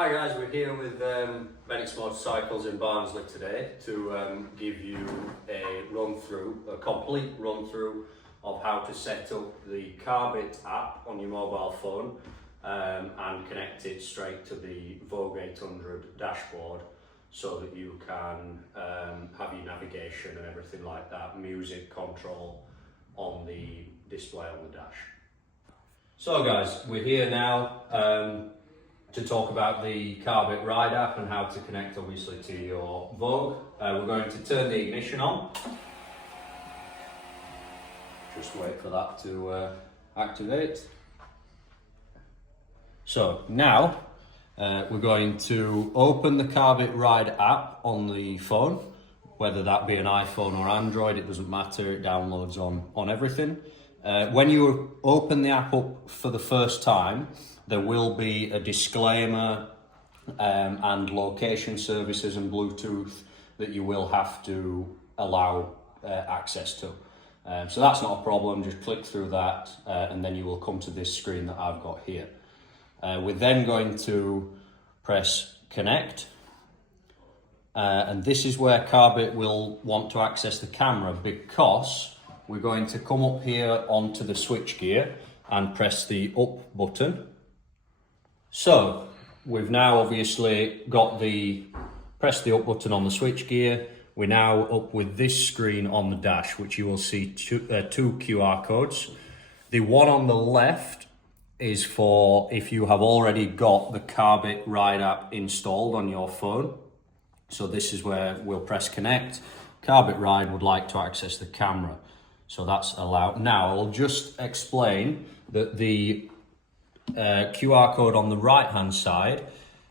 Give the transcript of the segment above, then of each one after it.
Hi guys, we're here with Benix Motorcycles in Barnsley today to give you a complete run through of how to set up the Carbit app on your mobile phone and connect it straight to the Voge 800 dashboard so that you can have your navigation and everything like that, music control on the display on the dash. So guys, we're here now to talk about the Carbit Ride app and how to connect obviously to your Vogue. We're going to turn the ignition on. Just wait for that to activate. So now we're going to open the Carbit Ride app on the phone, whether that be an iPhone or Android, it doesn't matter, it downloads on everything. When you open the app up for the first time, there will be a disclaimer and location services and Bluetooth that you will have to allow access to. So that's not a problem, just click through that and then you will come to this screen that I've got here. We're then going to press connect and this is where Carbit will want to access the camera because we're going to come up here onto the switch gear and press the up button. So we've now obviously pressed the up button on the switch gear. We're now up with this screen on the dash, which you will see two QR codes. The one on the left is for if you have already got the Carbit Ride app installed on your phone. So this is where we'll press connect. Carbit Ride would like to access the camera. So that's allowed. Now I'll just explain that the QR code on the right hand side,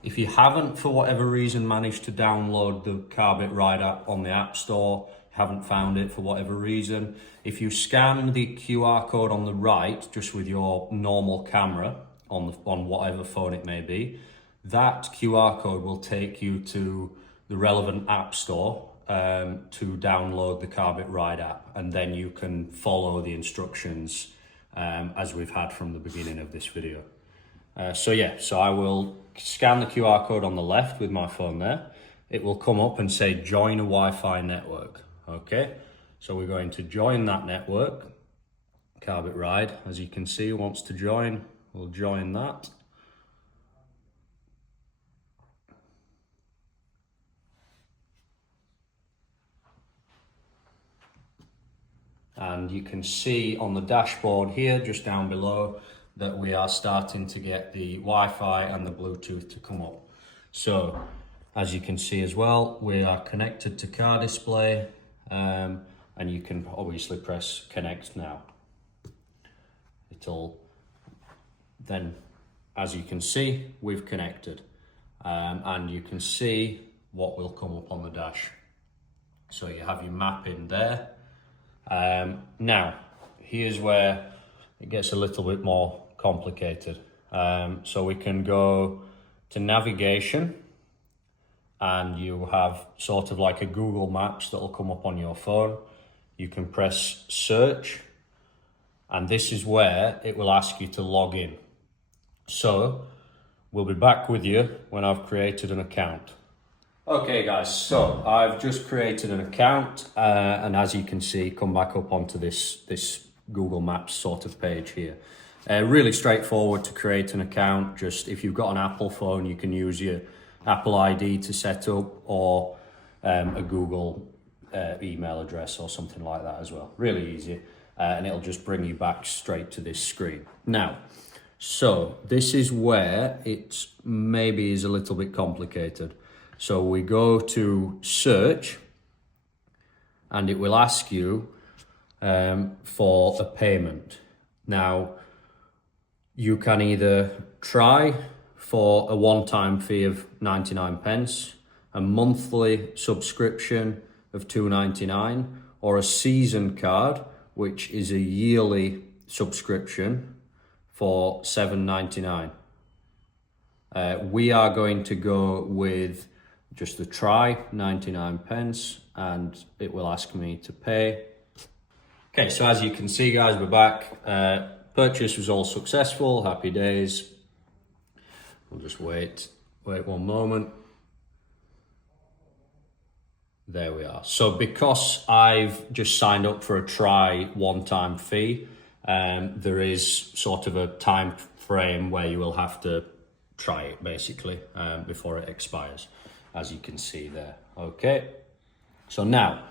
if you haven't for whatever reason managed to download the Carbit Ride app on the App Store, haven't found it for whatever reason, if you scan the QR code on the right just with your normal camera on whatever phone it may be, that QR code will take you to the relevant App Store to download the Carbit Ride app, and then you can follow the instructions as we've had from the beginning of this video. So I will scan the QR code on the left with my phone there. It will come up and say join a Wi-Fi network. Okay, so we're going to join that network. Carbit Ride, as you can see, wants to join. We'll join that. And you can see on the dashboard here, just down below, that we are starting to get the Wi-Fi and the Bluetooth to come up. So, as you can see as well, we are connected to car display, and you can obviously press connect now. It'll then, as you can see, we've connected, and you can see what will come up on the dash. So you have your map in there. Now, here's where it gets a little bit more complicated. So we can go to navigation and you have sort of like a Google Maps that will come up on your phone. You can press search and this is where it will ask you to log in. So we'll be back with you when I've created an account. Okay guys, so I've just created an account and as you can see, come back up onto this Google Maps sort of page here. Really straightforward to create an account. Just if you've got an Apple phone, you can use your Apple ID to set up or a Google email address or something like that as well. Really easy and it'll just bring you back straight to this screen. Now, so this is where it maybe is a little bit complicated. So we go to search and it will ask you for a payment. Now, you can either try for a one-time fee of 99 pence, a monthly subscription of £2.99, or a season card, which is a yearly subscription for £7.99. We are going to go with just the try, 99 pence, and it will ask me to pay. Okay, so as you can see guys, we're back. Purchase was all successful, happy days. We'll just wait Wait one moment. There we are. So because I've just signed up for a try one-time fee, there is sort of a time frame where you will have to try it basically before it expires, as you can see there. Okay, so now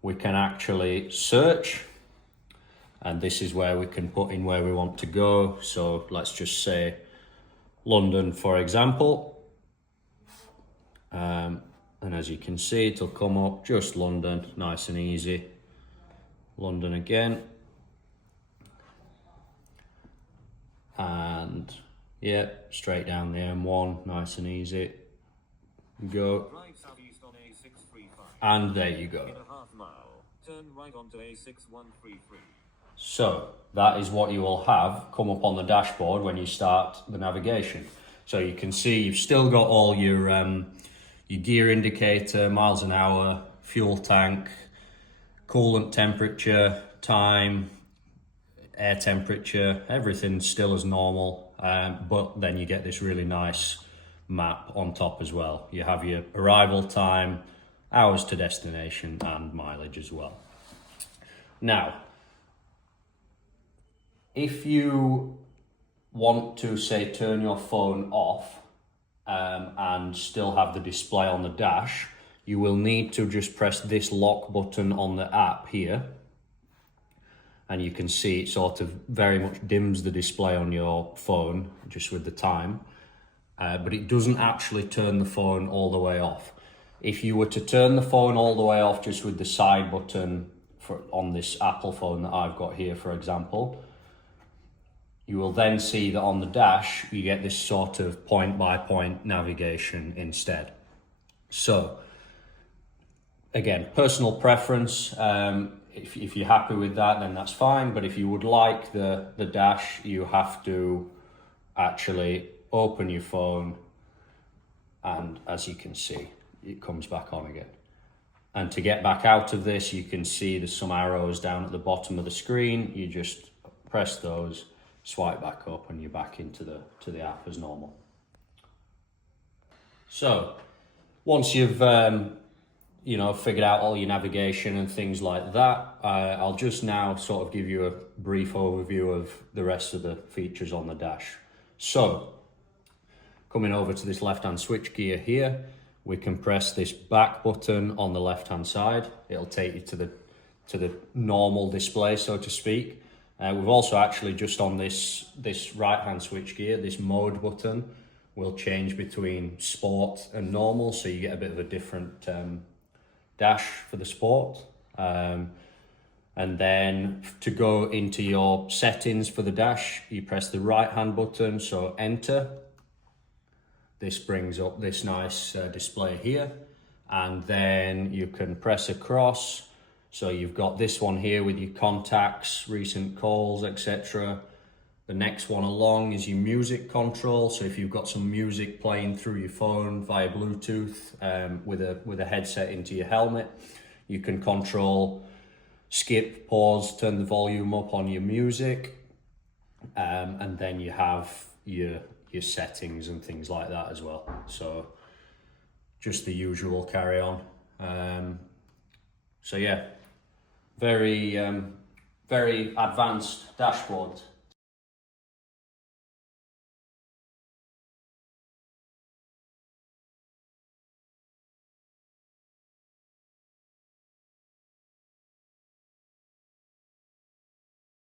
we can actually search, and this is where we can put in where we want to go. So let's just say London, for example. And as you can see, it'll come up just London, nice and easy. London again. And yeah, straight down the M1, nice and easy. Go. Drive southeast on A635. And there you go. In a half mile, turn right onto A6133. So that is what you will have come up on the dashboard when you start the navigation. So you can see you've still got all your gear indicator, miles an hour, fuel tank, coolant temperature, time, air temperature, everything's still as normal, but then you get this really nice map on top as well. You have your arrival time, hours to destination, and mileage as well. Now, if you want to, say, turn your phone off and still have the display on the dash, you will need to just press this lock button on the app here. And you can see it sort of very much dims the display on your phone just with the time, but it doesn't actually turn the phone all the way off. If you were to turn the phone all the way off just with the side button on this Apple phone that I've got here, for example, you will then see that on the dash, you get this sort of point-by-point navigation instead. So, again, personal preference. If you're happy with that, then that's fine. But if you would like the dash, you have to actually open your phone. And as you can see, it comes back on again. And to get back out of this, you can see there's some arrows down at the bottom of the screen. You just press those, swipe back up, and you're back into the app as normal. So once you've figured out all your navigation and things like that, I'll just now sort of give you a brief overview of the rest of the features on the dash. So coming over to this left-hand switch gear here, we can press this back button on the left-hand side. It'll take you to the normal display, so to speak. We've also actually just on this right-hand switch gear, this mode button will change between sport and normal, so you get a bit of a different dash for the sport. And then to go into your settings for the dash, you press the right-hand button, so enter. This brings up this nice display here, and then you can press across. So you've got this one here with your contacts, recent calls, etc. The next one along is your music control. So if you've got some music playing through your phone via Bluetooth with a headset into your helmet, you can control skip, pause, turn the volume up on your music, and then you have your settings and things like that as well. So just the usual carry on. So yeah, very advanced dashboard.